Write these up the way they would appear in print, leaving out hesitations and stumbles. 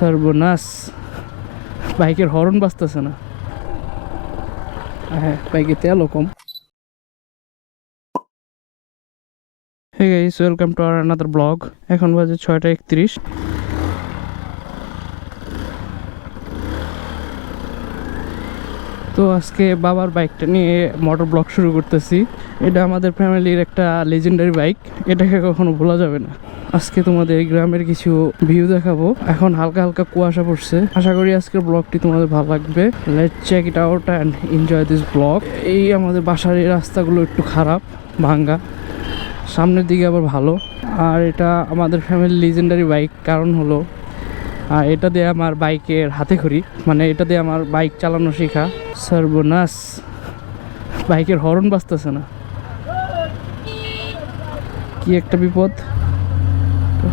সর্বনাশ, বাইকের হর্ন বাজতেছে না। হ্যাঁ, বাইকে তেলও কম। Hey guys, welcome to our another blog. এখন বাজে 6টা 31। তো আজকে বাবার বাইকটা নিয়ে মোটর ব্লগ শুরু করতেছি। এটা আমাদের ফ্যামিলির একটা লেজেন্ডারি বাইক, এটাকে কখনো ভোলা যাবে না। আজকে তোমাদের এই গ্রামের কিছু ভিউ দেখাবো। এখন হালকা হালকা কুয়াশা পড়ছে, আশা করি আজকের ব্লগটি তোমাদের ভালো লাগবে। Let's check it out and enjoy this blog. এই আমাদের বাসার এই রাস্তাগুলো একটু খারাপ, ভাঙ্গা, সামনের দিকে আবার ভালো। আর এটা আমাদের ফ্যামিলির লিজেন্ডারি বাইক, কারণ হলো এটা দিয়ে আমার বাইকের হাতে খড়ি, মানে এটা দিয়ে আমার বাইক চালানো শেখা। সর্বনাশ, বাইকের হর্ন বাজতেছে না, কি একটা বিপদ।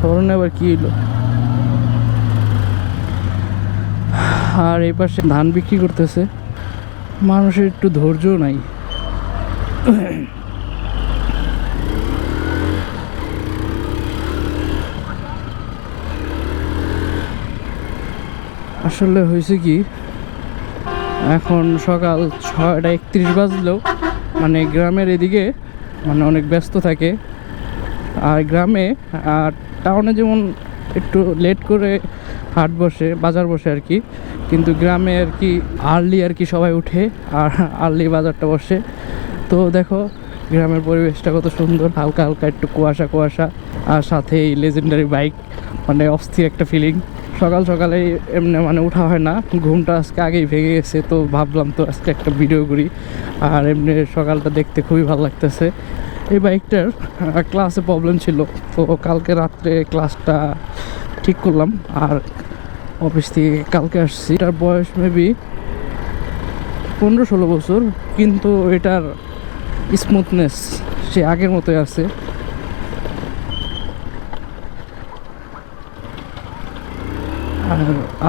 হর্ন আবার কি হইলো। আর এই পাশে ধান বিক্রি করতেছে, মানুষের একটু ধৈর্য নাই। আসলে হয়েছে কি, এখন সকাল 6টা 31 বাজলেও মানে গ্রামের এদিকে মানে অনেক ব্যস্ত থাকে। আর গ্রামে টাউনে যেমন একটু লেট করে হাট বসে, বাজার বসে আর কি, কিন্তু গ্রামে আর কি আর্লি আর কি সবাই উঠে আর আর্লি বাজারটা বসে। তো দেখো গ্রামের পরিবেশটা কত সুন্দর, হালকা হালকা একটু কুয়াশা কুয়াশা, আর সাথে এই লেজেন্ডারি বাইক, মানে অস্থির একটা ফিলিং। সকাল সকালে এমনি মানে উঠা হয় না, ঘুমটা আজকে আগেই ভেঙে গেছে, তো ভাবলাম তো আজকে একটা ভিডিও করি। আর এমনি সকালটা দেখতে খুবই ভালো লাগতেছে। এই বাইকটার ক্লাসে প্রবলেম ছিল, তো কালকে রাত্রে ক্লাসটা ঠিক করলাম আর অফিস থেকে কালকে আসছি। এটার বয়স মেবি 15-16 বছর, কিন্তু এটার স্মুথনেস সে আগের মতোই আছে।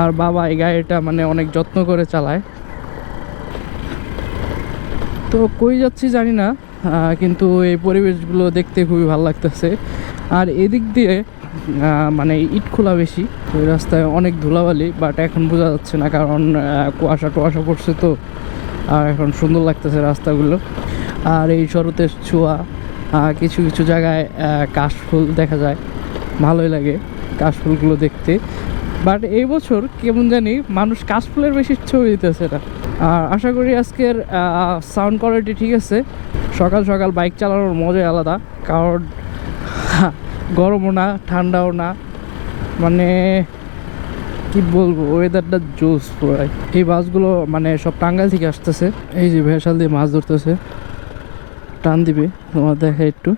আর বাবা এই গাড়িটা মানে অনেক যত্ন করে চালায়। তো কই যাচ্ছি জানি না, কিন্তু এই পরিবেশগুলো দেখতে খুবই ভালো লাগতেছে। আর এদিক দিয়ে মানে ইট খোলা বেশি, ওই রাস্তায় অনেক ধুলাবালি, বাট এখন বোঝা যাচ্ছে না কারণ কুয়াশা টুয়াশা পড়ছে তো। আর এখন সুন্দর লাগতেছে রাস্তাগুলো। আর এই শরতের ছোঁয়া, কিছু কিছু জায়গায় কাশফুল দেখা যায়, ভালোই লাগে কাশফুলগুলো দেখতে। বাট এই বছর কেমন জানি মানুষ কাশফুলের বেশি ছবি দিতেছে না। আর আশা করি আজকের সাউন্ড কোয়ালিটি ঠিক আছে। সকাল সকাল বাইক চালানোর মজাই আলাদা, কারণ গরমও না ঠান্ডাও না, মানে কি বলবো, ওয়েদারটা জোস পুরাই। এই মাছগুলো মানে সব টাঙ্গাইল থেকে আসতেছে, এই যে ভেসাল দিয়ে মাছ ধরতেছে, টান দিবে তোমার দেখা একটু।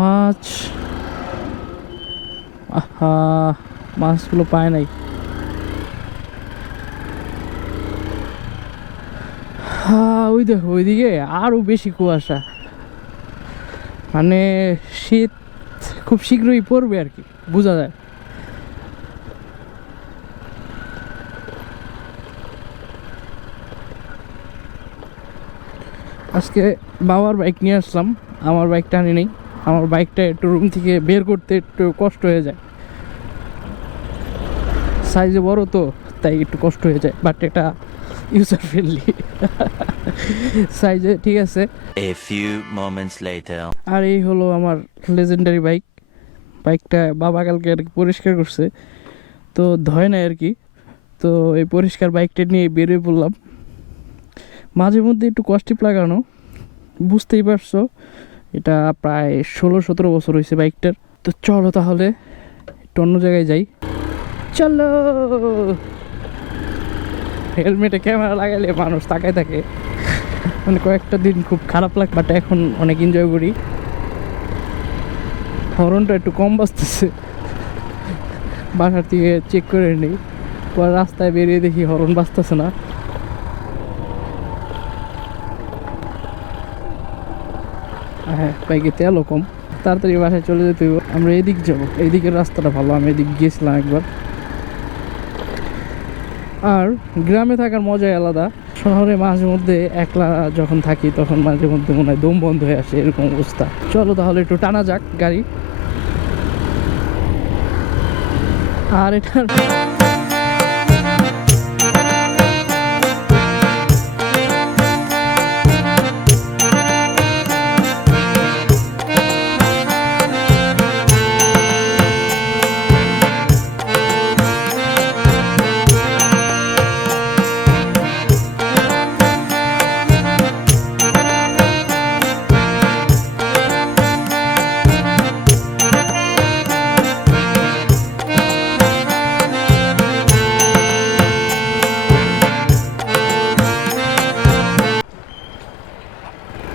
মাছ, আহা, মাছগুলো পায় নাই। ওই দেখো ওইদিকে আরো বেশি কুয়াশা, মানে শীত খুব শীঘ্রই পড়বে আর কি, বোঝা যায়। আজকে বাবার বাইক নিয়ে আসলাম, আমার বাইকটা আনি নেই। আমার বাইকটা একটু রুম থেকে বের করতে একটু কষ্ট হয়ে যায়, সাইজে বড় তো, তাই একটু কষ্ট হয়ে যায়, বাট এটা ইউজার ফ্রেন্ডলি সাইজে ঠিক আছে। A few moments later. আর এই হলো আমার লেজেন্ডারি বাইক। বাইকটা বাবা কালকে আর কি পরিষ্কার করছে, তো ধয় না আর কি। তো এই পরিষ্কার বাইকটা নিয়ে বেরিয়ে পড়লাম। মাঝে মধ্যে একটু কষ্টিপ লাগানো, বুঝতেই পারছো, এটা প্রায় 16-17 বছর হয়েছে বাইকটার। তো চলো তাহলে একটু অন্য জায়গায় যাই, চলো। হেলমেটে ক্যামেরা লাগাইলে মানুষ তাকায় থাকে, মানে কয়েকটা দিন খুব খারাপ লাগে, বাট এখন অনেক এনজয় করি। হর্নটা একটু কম বাজতেছে, বাসার থেকে চেক করে নিই, পর রাস্তায় বেরিয়ে দেখি হর্ন বাজতেছে না। হ্যাঁ, বাইকে তেলও কম, তাড়াতাড়ি বাসায় চলে যেতে হবে। আমরা এদিক যাবো, এইদিকের রাস্তাটা ভালো, আমি এদিক গিয়েছিলাম একবার। আর গ্রামে থাকার মজাই আলাদা, শহরে মাঝে মধ্যে একলা যখন থাকি তখন মাঝে মধ্যে মনে হয় দম বন্ধ হয়ে আসে, এরকম অবস্থা। চলো তাহলে একটু টানা যাক গাড়ি। আর এটার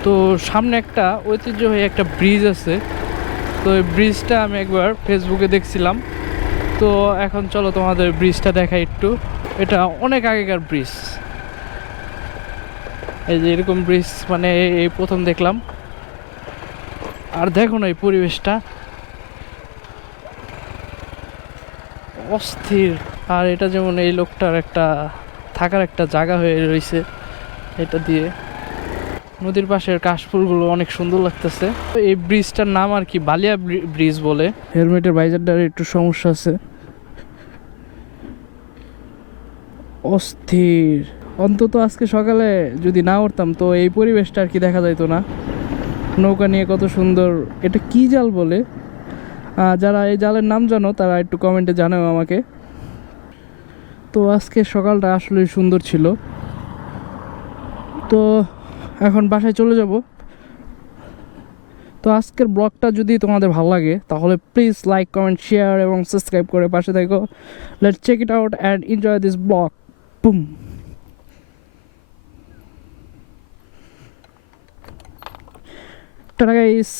তো সামনে একটা ঐতিহ্যবাহী একটা ব্রিজ আছে। তো এই ব্রিজটা আমি একবার ফেসবুকে দেখছিলাম। তো এখন চলো তোমাদের ব্রিজটা দেখাই একটু। এটা অনেক আগেকার ব্রিজ। এই যে এরকম ব্রিজ মানে এই প্রথম দেখলাম। আর দেখো না এই পরিবেশটা অস্থির। আর এটা যেমন এই লোকটার একটা থাকার একটা জায়গা হয়ে রয়েছে এটা দিয়ে। নদীর পাশের কাশফুলগুলো অনেক সুন্দর লাগতেছে। এই ব্রিজটার নাম আর কি বালিয়া ব্রিজ বলে। হেলমেটের ভাইজারটার একটু সমস্যা আছে। অস্থির। অন্তত আজকে সকালে যদি না উঠতাম তো এই পরিবেশটা আর কি দেখা যাইতো না। নৌকা নিয়ে কত সুন্দর। এটা কি জাল বলে? যারা এই জালের নাম জানো তারা একটু কমেন্টে জানাও আমাকে। তো আজকে সকালটা আসলে সুন্দর ছিল। তো এখন বাসায় চলে যাব। তো আজকের ব্লগটা যদি তোমাদের ভালো লাগে তাহলে প্লিজ লাইক, কমেন্ট, শেয়ার এবং সাবস্ক্রাইব করে পাশে থাকো। Let's check it out and enjoy this blog. Boom. Tata guys.